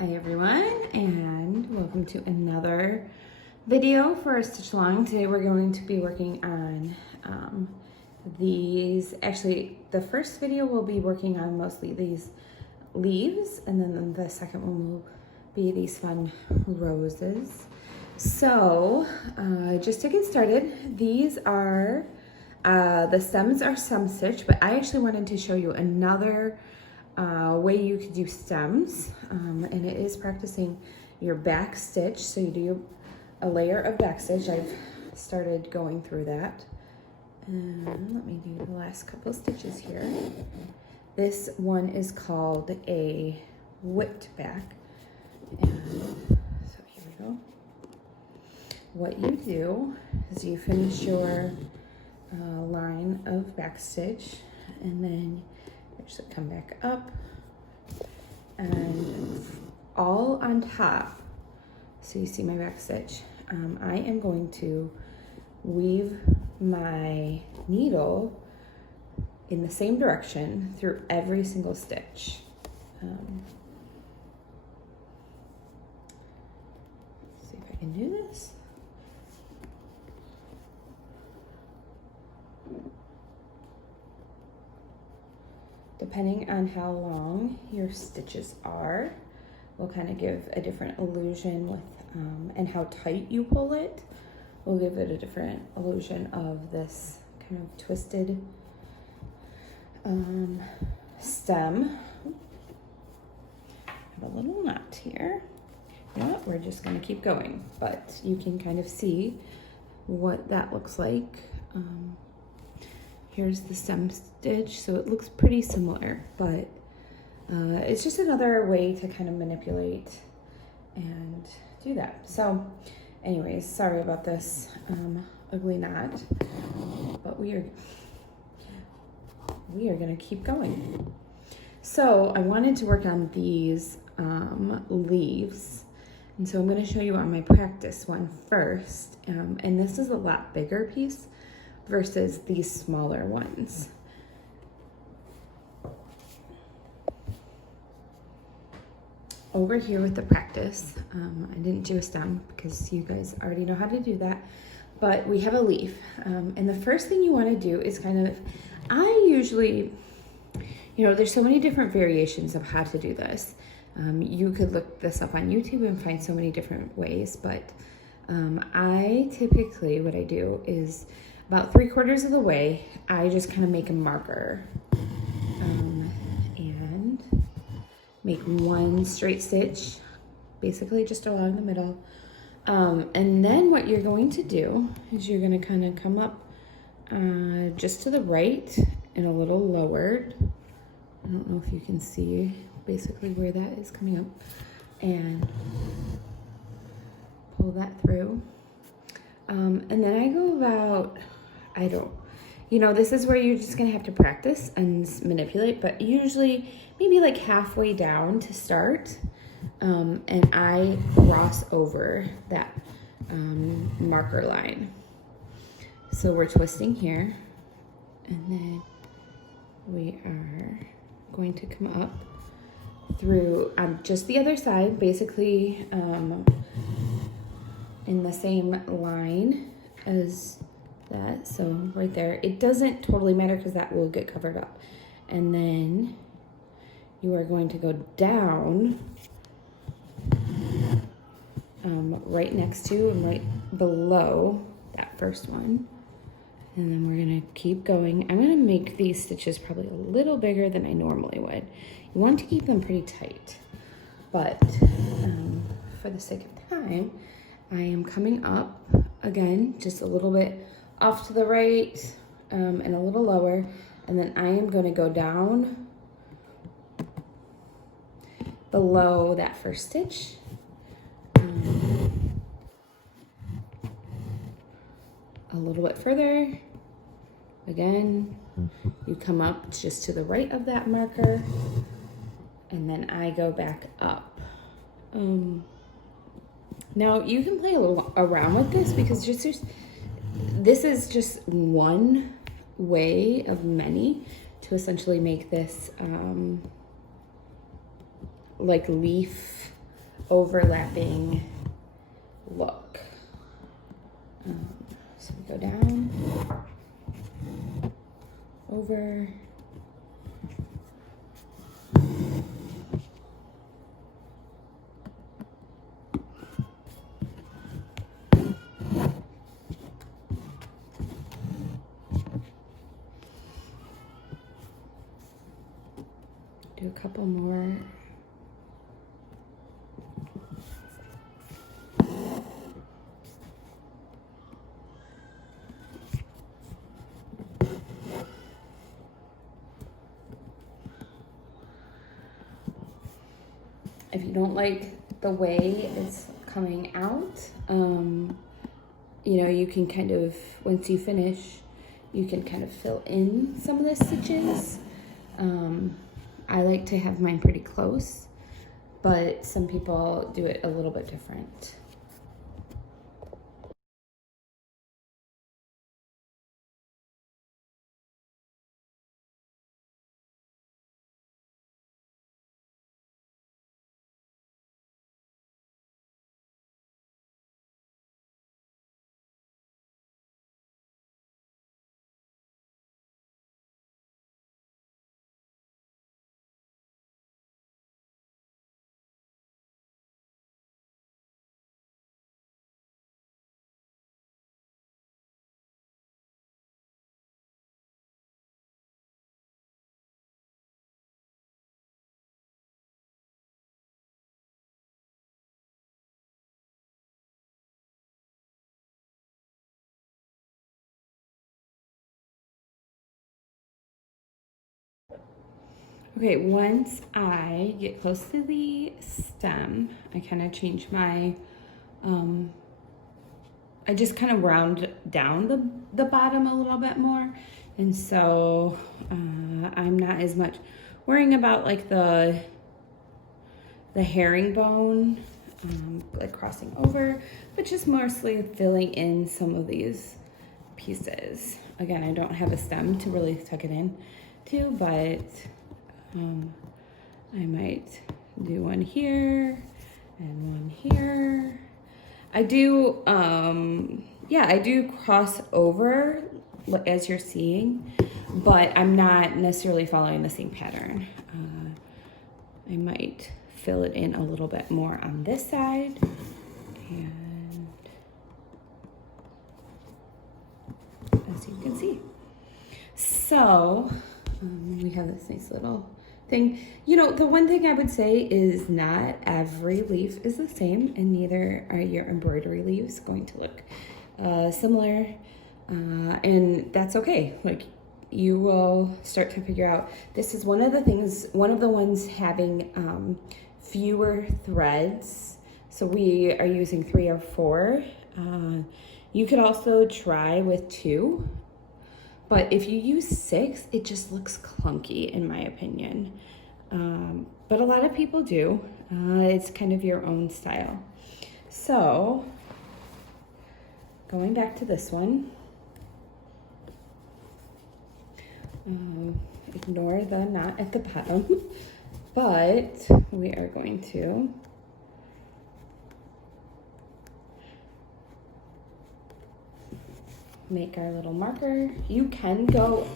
Hi everyone, and welcome to another video for our stitch along. Today we're going to be working on these. Actually, the first video we'll be working on mostly these leaves, and then the second one will be these fun roses. So just to get started, these are the stems are stem stitch, but I actually wanted to show you another way you could do stems, and it is practicing your back stitch. So you do a layer of back stitch. I've started going through that, and let me do the last couple stitches here. This one is called a whipped back, and so here we go. What you do is you finish your line of back stitch, and then actually come back up, and all on top, so you see my back stitch, I am going to weave my needle in the same direction through every single stitch. See if I can do this. Depending on how long your stitches are, will kind of give a different illusion with, and how tight you pull it will give it a different illusion of this kind of twisted stem. Have a little knot here. You know what? We're just going to keep going, but you can kind of see what that looks like. Here's the stem stitch, so it looks pretty similar, but it's just another way to kind of manipulate and do that. So anyways, sorry about this ugly knot, but we are gonna keep going. So I wanted to work on these leaves, and so I'm going to show you on my practice one first, and this is a lot bigger piece versus these smaller ones. Over here with the practice, I didn't do a stem because you guys already know how to do that, but we have a leaf. And the first thing you want to do is kind of, I usually, you know, there's so many different variations of how to do this. You could look this up on YouTube and find so many different ways, but I typically, what I do is about 3/4 of the way, I just kind of make a marker and make one straight stitch, basically just along the middle. And then what you're going to do is you're going to kind of come up just to the right and a little lowered. I don't know if you can see basically where that is coming up, and pull that through. And then I go about, this is where you're just gonna have to practice and manipulate, but usually maybe like halfway down to start, and I cross over that marker line. So we're twisting here, and then we are going to come up through on just the other side, basically in the same line as that. So right there, it doesn't totally matter because that will get covered up. And then you are going to go down right next to and right below that first one. And then we're gonna keep going. I'm gonna make these stitches probably a little bigger than I normally would. You want to keep them pretty tight, but for the sake of time, I am coming up again, just a little bit off to the right, and a little lower, and then I am going to go down below that first stitch, a little bit further. Again, you come up just to the right of that marker, and then I go back up. Now you can play a little around with this because this is just one way of many to essentially make this like leaf overlapping look. So we go down, over, do a couple more. If you don't like the way it's coming out, you know, you can kind of, once you finish, you can kind of fill in some of the stitches. I like to have mine pretty close, but some people do it a little bit different. Okay, once I get close to the stem, I kind of change my, I just kind of round down the bottom a little bit more. And so I'm not as much worrying about like the herringbone, like crossing over, but just mostly filling in some of these pieces. Again, I don't have a stem to really tuck it in to, but I might do one here and one here. I do, yeah, I do cross over as you're seeing, but I'm not necessarily following the same pattern. I might fill it in a little bit more on this side, and as you can see. So we have this nice little thing. You know, the one thing I would say is not every leaf is the same, and neither are your embroidery leaves going to look similar, and that's okay. Like, you will start to figure out, this is one of the things, one of the ones having fewer threads. So we are using 3 or 4. You could also try with 2, but if you use 6, it just looks clunky in my opinion. But a lot of people do. It's kind of your own style. So going back to this one, ignore the knot at the bottom, but we are going to make our little marker. You can go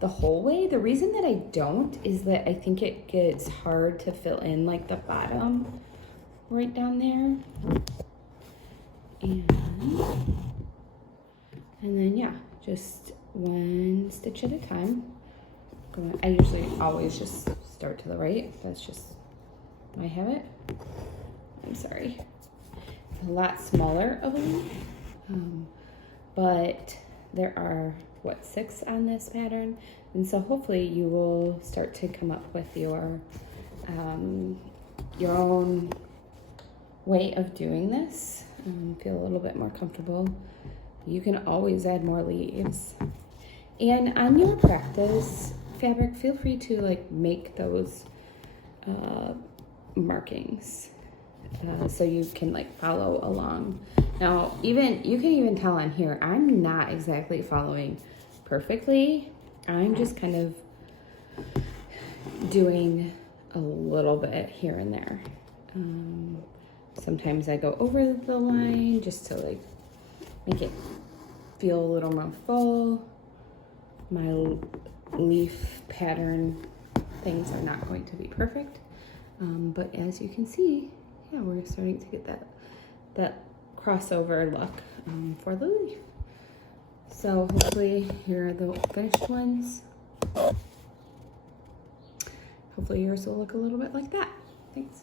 the whole way. The reason that I don't is that I think it gets hard to fill in like the bottom right down there. And then yeah, just one stitch at a time. I usually always just start to the right. That's just my habit. I'm sorry. It's a lot smaller of a leaf, but there are, what, 6 on this pattern? And so hopefully you will start to come up with your own way of doing this. Feel a little bit more comfortable. You can always add more leaves. And on your practice fabric, feel free to like make those markings so you can like follow along. Now, you can even tell on here, I'm not exactly following perfectly. I'm just kind of doing a little bit here and there. Sometimes I go over the line just to like make it feel a little more full. My leaf pattern things are not going to be perfect, but as you can see, yeah, we're starting to get that crossover look for the leaf. So hopefully here are the finished ones. Hopefully yours will look a little bit like that. Thanks.